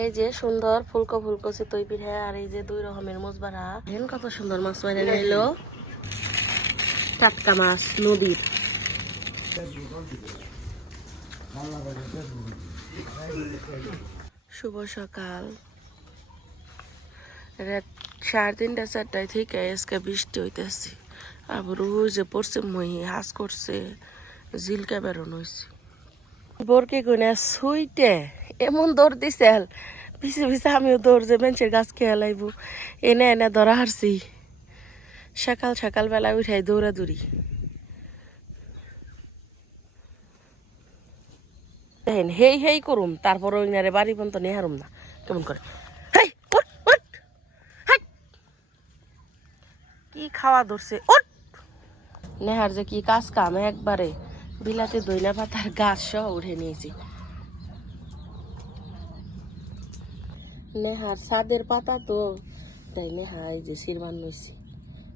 এই যে সুন্দর ফুলকো ফুলকো চিতই পিঠা আর এই যে দুই রকমের মোজবারা হেন কত সুন্দর মাছ মাইনে নিলো টাটকা মাছ, নদীর। শুভ সকাল। সাড়ে তিনটা, চারটায় থেকে আজকে বৃষ্টি হইতেছে। আবার যে পড়ছে মহি হাস করছে জিলকা বেরোনো হয়েছে বোরকে গুনে সুইটে। এমন দৌড় দিছে পিছে পিছে আমিও দৌড় যে বেঞ্চের গাছ খেয়ে লাইব। এনে এনে ধরা হারছি। সকাল সকাল বেলা উঠাই দৌড়া দৌড়ি দেখেন, হেই হেই করুম তারপর ওই নারে বাড়ি পর্যন্ত নিয়ে হারুম না। কেমন করে? কি খাওয়া ধরছে? উঠ! নেহার যে কি কাজ কাম, একবারে বিলাতে দইনা পাতার গাছ সহ উঠে নিয়েছি। নেহার সাদের পাতা তো। তাই নেহা এই যে শিরমান নইছি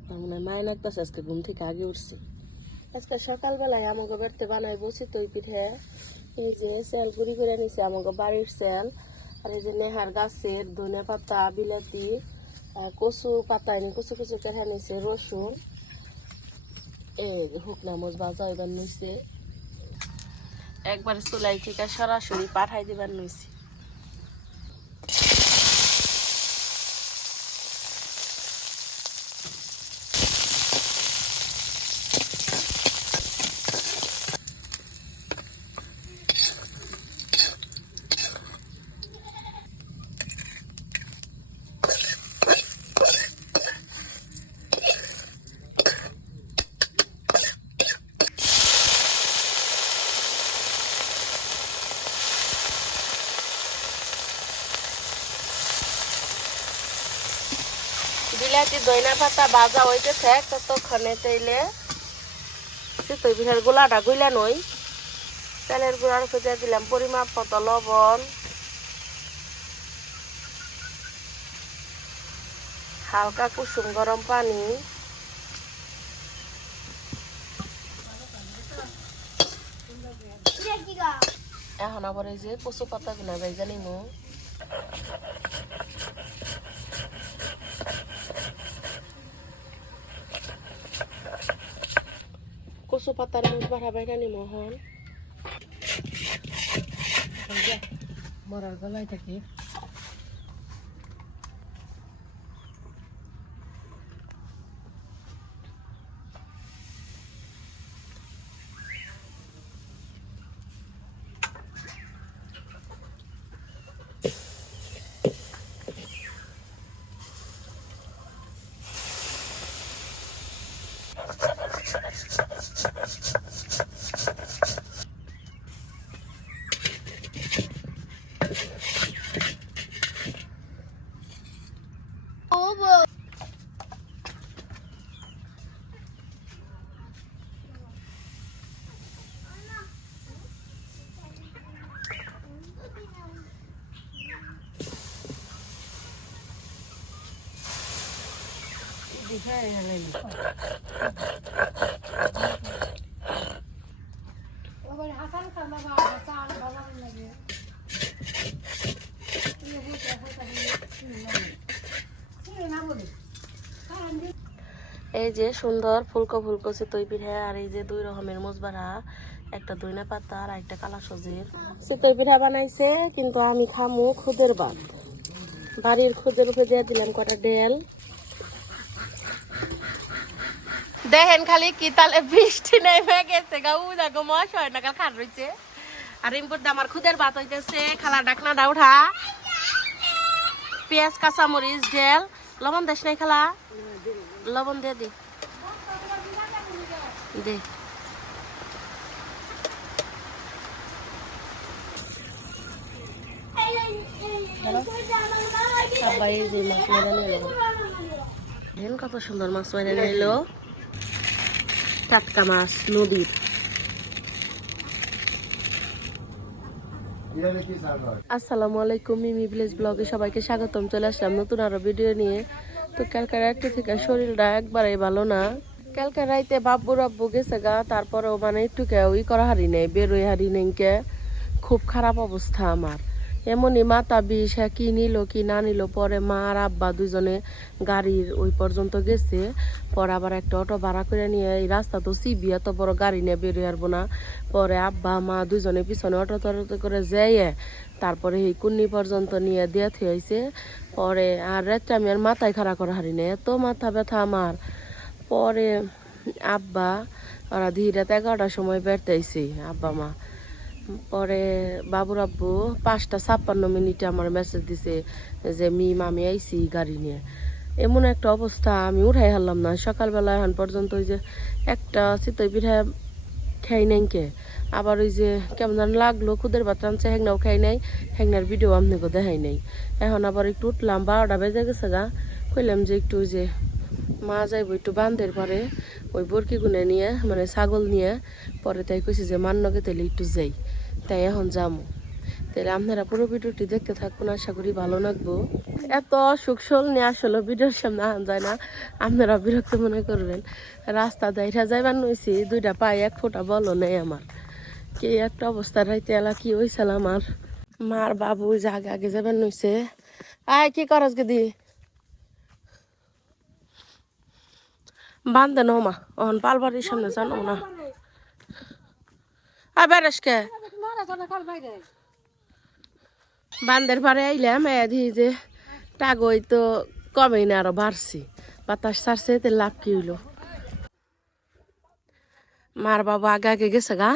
আমার মনে হয় মায়ের একটা আজকে ঘুম থেকে আগে উঠছে। আজকে সকালবেলায় আমাকে বাড়িতে বানাই বসি তৈ পিঠে। এই যে সেল গুড়ি করে নিছে আমাকে বাড়ির সেল। আর এই যে নেহার গাছের ধনে পাতা, বিলাতি কচু পাতা এনে কচু কচু কেটে নিছে, রসুন। এই শুকনা মরিচ ভাজা এবার নিছে। একবার চুলাই থেকে সরাসরি পাঠাই দিবার নিছি। বিলাতি দইনা পাতা ভাজা হইতেছে ততক্ষণে তেলে চিতই পিঠার গোলাটা গুইলা নই তেলের গুঁড়ার খুঁজে দিলাম পরিমাপ মতো লবণ। হালকা কুসুম গরম পানি। এখন আবার এই যে কচু পাতা গুনা ভাইজা নিমু কচু পাতার মুখ বাড়া বাইরা নি হন মরার গলায় থাকি দিশা এলেন এই যে সুন্দর ফুলকো ফুলকো চিতই পিঠা আর এই যে দুই রকমের মোজবারা একটা দইনা পাতা আর একটা কালা সজির। চিতই পিঠা বানাইছে, কিন্তু আমি খামু খুদের ভাত বাড়ির খুদের উপরে দিয়ে দিলাম কটা ডেল। দেখেন খালি কি তালে বৃষ্টি নেমে গেছে গা উদা গো মশ হয় না কাল খাট রয়েছে আর ইম্পুর আমার খুদের ভাত হইতেছে খালা ডাকনাটা উঠা। পেঁয়াজ কাঁচামরিচ ডেল লবণ দেশ নাই খালা? লবণ দিয়ে দি। দে। মেরে কত সুন্দর মাছ মেরে নিল টাটকা মাছ, নদীর। আসসালামু আলাইকুম, মিমি ভিলেজ ব্লগে সবাইকে স্বাগতম। চলে আসলাম নতুন আরও ভিডিও নিয়ে। তো কালকে রাত্রে থেকে শরীরটা একবারেই ভালো না। কালকে রাইতে বাব্বু রাব্বু গেছে গা, তারপরেও মানে একটু কে ওই করা হারি নেই, বেরোয় হারি নেই খুব খারাপ অবস্থা আমার। এমনই মাথা বিষ হ্যাঁ কি নিল, কি না নিল, পরে মা আর আব্বা দুজনে গাড়ির ওই পর্যন্ত গেছে। পরে আবার একটা অটো ভাড়া করে নিয়ে এই রাস্তা তো সিবি, এত বড় গাড়ি নিয়ে বেরিয়ে আসব না। পরে আব্বা, মা দুজনে পিছনে অটো তটো করে যাইয়ে তারপরে এই কুন্নি পর্যন্ত নিয়ে দিয়ে থুয়েছে পরে আর রাত্রে আমি আর মাথায় খাড়া করা হারি না এত মাথা ব্যথা আমার। পরে আব্বা, ওরা ধীরে এগারোটার সময় বেরতেছি আব্বা, মা। পরে বাবুর আব্বু পাঁচটা ছাপ্পান্ন মিনিটে আমার মেসেজ দিছে যে, মি, মামি আইসি গাড়ি নিয়ে। এমন একটা অবস্থা আমি উঠাই হারলাম না। সকালবেলা এখন পর্যন্ত ওই যে একটা চিতই পিঠা খাই নাই কে। আবার ওই যে কেমন যেন লাগল, খুদের ভাত রাঁধছে হ্যাংনাও খাই নাই হ্যাংনার ভিডিও আপনাকে দেখাই নাই। এখন আবার একটু উঠলাম, বারোটা বেজে গেছে গা। কইলাম যে একটু ওই যে মা যাইব একটু বান্ধের পরে, ওই বরকি গুনে নিয়ে মানে ছাগল নিয়ে, পরে তাই কইছি যে মান্নকে তাইলে একটু যাই। তাই এখন যামো। তাহলে আপনারা পুরো ভিডিওটি দেখতে থাকুন, আশা করি ভালো লাগবো। এত অসুখ শোল নিয়ে আসলে ভিডিওর সামনে আন যায় না, আপনারা বিরক্ত মনে করবেন। রাস্তা দাইরা যাইবার নইছি, দুইটা পায়ে এক ফোঁটা বলো নেই আমার। কি একটা অবস্থা রাইতে এলা, কি হয়েছিল আমার? মার বাবু যে আগে আগে যাবেন নইছে। আয়, কি করস গেদি? বান্ধে নো মা, অহন পালবাড়ির সামনে জানো না। আয় বেরেস কে বান্দের পারে আইলাম এদি যে টাগই তো কমেই না আরও বাড়ছি। বাতাস ছাড়ছে, এতে লাভ কি হইল? মার বাবা আগে আগে গেছে গা।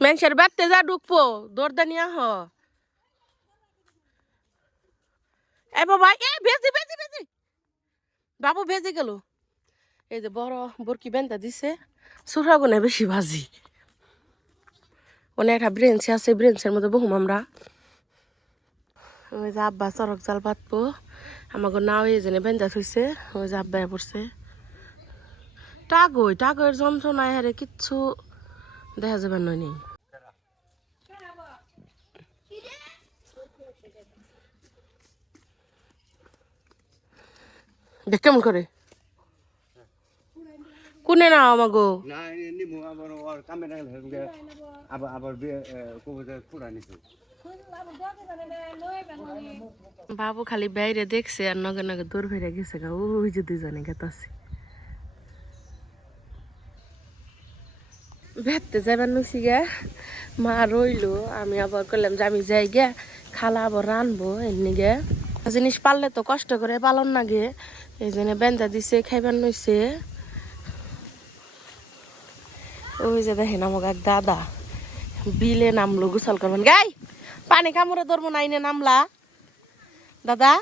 মানুষের বাড়তে যা ঢুকবো দৌড়দা নিয়ে হ। এ বাবা, এ ভেজি ভেজি ভেজি। বাবু ভেজে গেল। এই যে বড় বরকি বেন্দা দিছে সুরাগুনে বেশি ভাজি। অনেক একটা ব্রেঞ্চ আছে ব্রেঞ্চের মধ্যে বহুম আমরা। ওই যে আব্বা চরক জাল পাতবো আমাকে নাও এই জন্য বেন্দা থইছে, ওই যে আব্বা পড়ছে। টাগই টাগের যন্ত্রণায় হারে কিচ্ছু দেখা যাবে নয় নেই দেখ, কেমন করে? কোনে না আমাগো? না এমনি মু আবার ওর হেলগে আবার আবার নিছে বাবু খালি বাইরে দেখছে আর নগে নগে দূর ফিরে গেছে গা। ওই যে দুজনে গেতাছে। ভেততে যাবার নছি গে? মা রইল, আমি আবার করলাম যে আমি যাই গে খালা আবার রানবো এমনি গে জিনিস পারলে তো কষ্ট করে, পালন না গে এই জন্য বেন্দা দিছে, খাইবার নইছে। ওই যে দেখেন আমাকে এক দাদা, বিলে নামলো, গোসল করবেন গাই পানি কামড়ে ধরবো না আইনে নামলা। দাদা,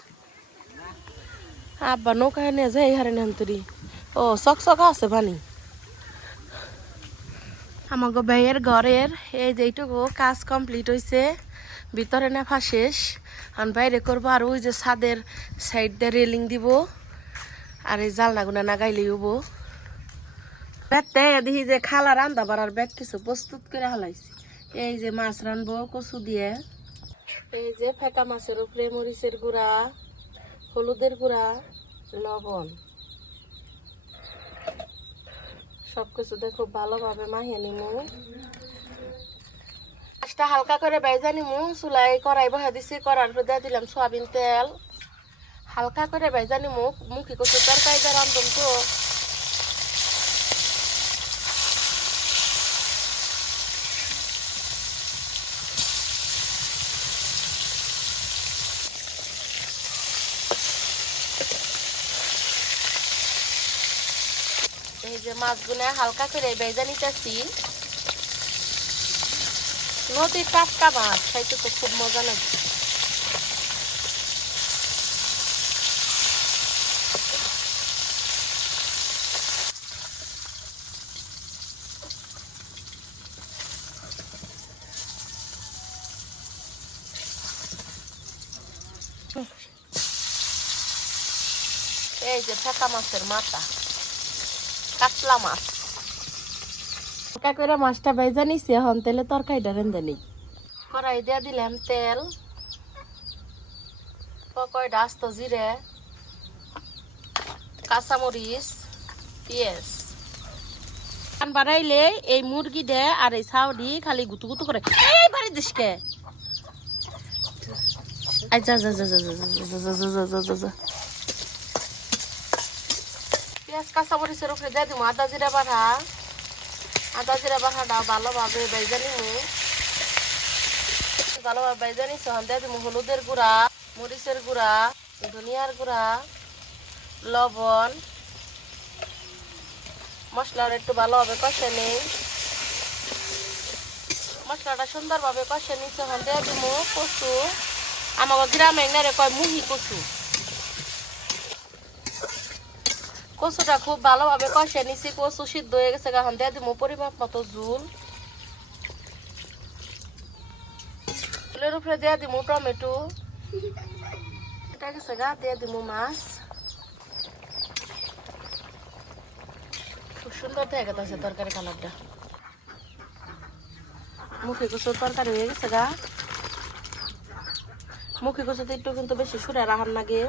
আব্বা নৌকা নিয়ে যাই হারে নান্তরি ও, চক চক আছে পানি। আমাকে ভাইয়ের ঘরের, এই যে এইটুকু কাজ কমপ্লিট হয়েছে ভিতরে নেফা শেষ। আর বাইরে করব, আর ওই যে ছাদের সাইড দিয়ে রেলিং দিব। আর এই জালনাগুনা নাগাইলেই হব বেতে দেখি যে খালা রান্দা বাড়ার ব্যাগ কিছু প্রস্তুত করে হালাইছি। এই যে মাছ রানবো, কচু দিয়ে। এই যে ফেকা মাছের উপরে মরিচের গুঁড়া, হলুদের গুঁড়া, লবণ। সবকিছু দেখো ভালোভাবে মাহিয়ে নিমু। মাছটা হালকা করে বাইজা নিমু চুলাই কড়াই বসা দিছি, কড়ার উপরে দিয়ে দিলাম সয়াবিন তেল। হালকা করে বাইজা মুখ মুখি কচু তরকারি দিয়ে রান্ধুম তো। এই যে মাছগুলো হালকা করে বেজা নিতেছি। নদীর টাটকা মাছ, খাইতে তো খুব মজা লাগে। এই যে ফেকা মাছের মাথা কাতলা মাছ করে মাছটা ভেজা নিছি এখন তেলে তরকারিটা রেঁধে নিই কড়াই দিয়ে দিলাম তেল কয়টা আস্ত জিরে কাঁচামরিচ পেঁয়াজ কান বাড়াইলে এই মুরগি দে আর এই ছাউডি খালি গুতু গুতু করে এই বাড়ি দিসকে যা যা যা যা যা যা যা যা পেঁয়াজ কাঁচা মরিচের উপরে দিয়ে দিব আদা জিরা বাড়া। আদা জিরা বাড়াটা ভালোভাবে বেজে নিমু। ভালোভাবে বেজে নিস দিয়ে দিব হলুদের গুঁড়া, মরিচের গুঁড়া, ধনিয়ার গুঁড়া, লবণ। মশলাটা একটু ভালোভাবে কষে নিই। মশলাটা সুন্দরভাবে কষে নিচ্ছে এখন দিয়ে দিব কচু। আমাকে গ্রামে নেড়ে কয় মুহি কচু। কচুটা খুব ভালোভাবে কষে নিছি, কচু সিদ্ধ হয়ে গেছে এখন দিয়ে দিব পরিমাপ মতো জুল। ফুলের উপরে দিয়ে দিব টমেটো। এটা গেছে গা, দিয়ে দিব মাছ। খুব সুন্দর দেখা গেছে তরকারি কালারটা। মুখে কচুর তরকারি হয়ে গেছে গা। মুখি কচুতে একটু কিন্তু বেশি সুরে লাগে।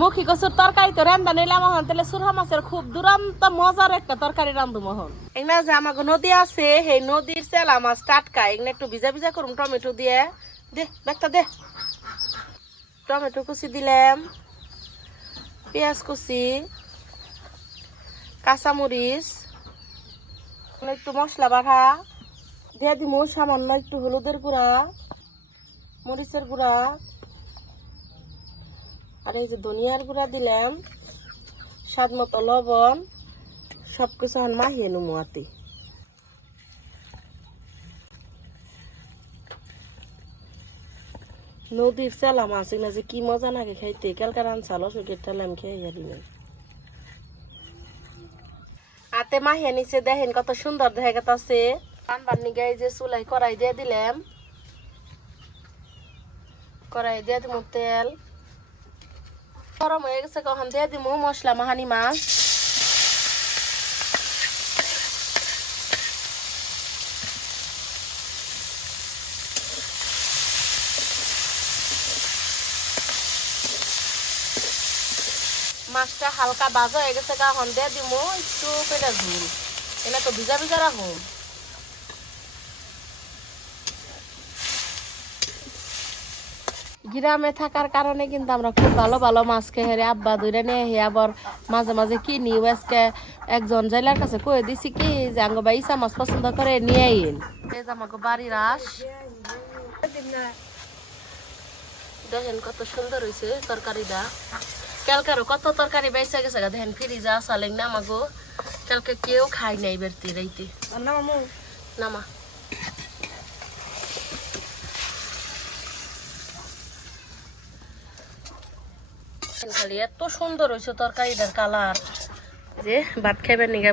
মুখি কচুর তরকারি তো রান্দা নিলাম এখন তাহলে সুরহা মাছের খুব দুরান্ত মজার একটা তরকারি রান্ধু মহন। এগুলা যে আমাকে নদী আছে সেই নদীর চেলা মাছ টাটকা এগুলো একটু ভিজা ভিজা করুম টমেটো দিয়ে। দে ব্যাগটা দে। টমেটো কুচি দিলাম পেঁয়াজ কুচি কাঁচামরিচ একটু মশলা বাড়া দিয়ে দিব সামান্য একটু হলুদের গুঁড়া। মরিচের গুঁড়া। আর এই যে ধনিয়ার গুঁড়া দিলাম, স্বাদ মতো লবণ সব কিছু এখন মাহিয়ে নেব আতি। নদীর চেলা মাছ এগুলো যে কি মজা লাগে খাইতে, কালকার আনসাল অসুখের ঠেলে আমি খেয়ে হারি না হাতে মাহিয়া নিচে দেখেন কত সুন্দর দেখা গেছে রান্নার নিগে এই যে চুলাই কড়াই দিয়ে দিলাম। কড়াই দিয়ে দিব তেল। গরম হয়ে গেছে কখন, দিয়ে দিব মশলা, মাহানি মাছ। মাছটা হালকা বাজা হয়ে গেছে কখন, দিয়ে দিব একটু পেটা ঝুল। এনে তো ভিজা ভিজা রাখুন গ্রামে থাকার কারণে কিন্তু আমরা খুব ভালো ভালো মাছ খেয়ে হেরে আব্বা ধরে নিয়ে হে আবার মাঝে মাঝে কিনি। আজকে একজন জেলার কাছে কয়ে দিছি কি যে আঙ্গ বা ইসা মাছ পছন্দ করে নিয়ে আইন। এই যে আমাকে বাড়ির আস দেখেন কত সুন্দর হয়েছে তরকারিটা। কালকারও কত তরকারি বেঁচে গেছে গা। দেখেন ফ্রিজে আসালেন না আমাগো। কালকে কেউ খাই নাই বেরতি রাইতে। নামা। সুন্দর তরকারিটার কালার। যে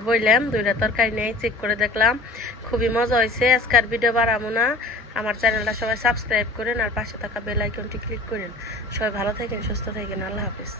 বইলাম তরকারি চেক করে দেখলাম। খুবই মজা ভিডিও আমার চ্যানেলটা সবাই সাবস্ক্রাইব করেন আর পাশে থাকা বেল আইকনটি ক্লিক করেন। সবাই ভালো থাকেন, সুস্থ থাকেন, আল্লাহ হাফিজ।